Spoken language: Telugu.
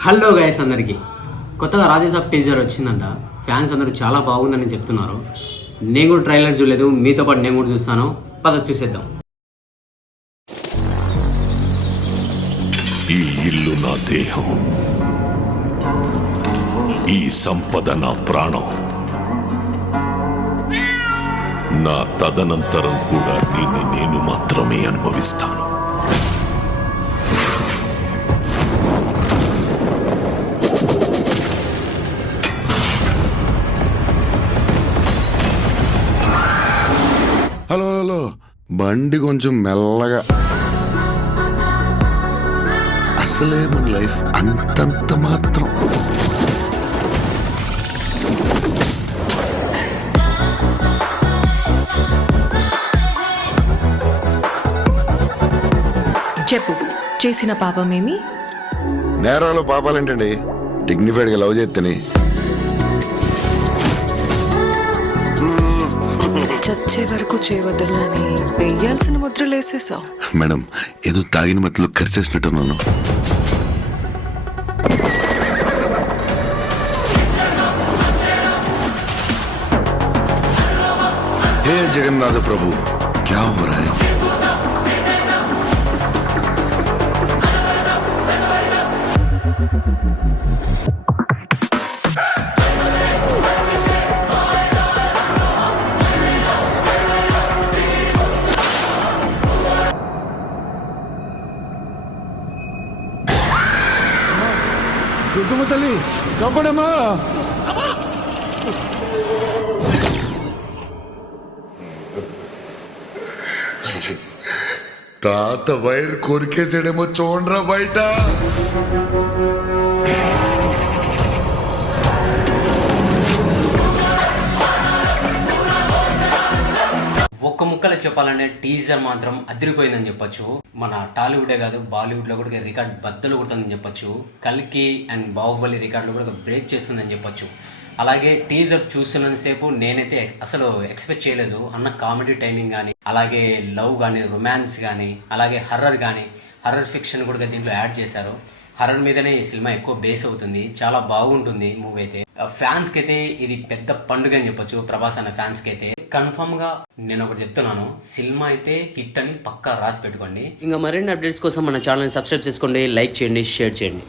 హలో గైస్ అందరికీ కొత్తగా రాజేసాబ్ టీజర్ వచ్చిందంట. ఫ్యాన్స్ అందరూ చాలా బాగుందని చెప్తున్నారు. నేను కూడా ట్రైలర్ చూడలేదు, మీతో పాటు నేను కూడా చూస్తాను. పద చూసేద్దాం. ఈ ఇల్లు నా దేహం, ఈ సంపద నా ప్రాణం. నా తదనంతరం కూడా దీన్ని నేను మాత్రమే అనుభవిస్తాను. హలో హలో, బండి కొంచెం మెల్లగా. అసలే మన లైఫ్ అంతంత మాత్రం. చెప్పు, చేసిన పాపమేమి? నేరాలు పాపాలేంటండి, డిగ్నిఫైడ్గా లవ్ చేస్తేనే. చచ్చే వరకు చేయవద్దని వేయాల్సిన ముద్రలేసేసావు. మేడం, ఏదో తాగిన మత్తులో కరిచేసినట్టున్నాను. హే జగన్నాథ ప్రభు, క్యా హో రహా హై? దుర్గమ్మ తల్లి కాపాడమ్మా. తాత వైర్ కొరికేసాడేమో చూడరా బయట. ఒక్క ముక్కలో చెప్పాలంటే టీజర్ మాత్రం అదిరిపోయిందని చెప్పొచ్చు. మన టాలీవుడే కాదు, బాలీవుడ్ లో కూడా రికార్డ్ బద్దలు కొడుతుందని చెప్పొచ్చు. కల్కి అండ్ బాహుబలి రికార్డులు కూడా బ్రేక్ చేస్తుందని చెప్పొచ్చు. అలాగే టీజర్ చూసినంతసేపు నేనైతే అసలు ఎక్స్పెక్ట్ చేయలేదు. అన్న కామెడీ టైమింగ్ కానీ, అలాగే లవ్ కానీ, రొమాన్స్ కానీ, అలాగే హర్రర్ కానీ, హర్రర్ ఫిక్షన్ కూడా దీంట్లో యాడ్ చేశారు. హర్రర్ మీదనే ఈ సినిమా ఎక్కువ బేస్ అవుతుంది. చాలా బాగుంటుంది మూవీ అయితే. ఫ్యాన్స్ కి అయితే ఇది పెద్ద పండుగ అని చెప్పొచ్చు. ప్రభాస్ అన్న ఫ్యాన్స్ కి అయితే కన్ఫర్మ్ గా నేను ఒకటి చెప్తున్నాను, సినిమా అయితే హిట్ అని పక్కా రాసి పెట్టుకోండి. ఇంకా మరిన్ని అప్డేట్స్ కోసం మన ఛానల్ సబ్స్క్రైబ్ చేసుకోండి, లైక్ చేయండి, షేర్ చేయండి.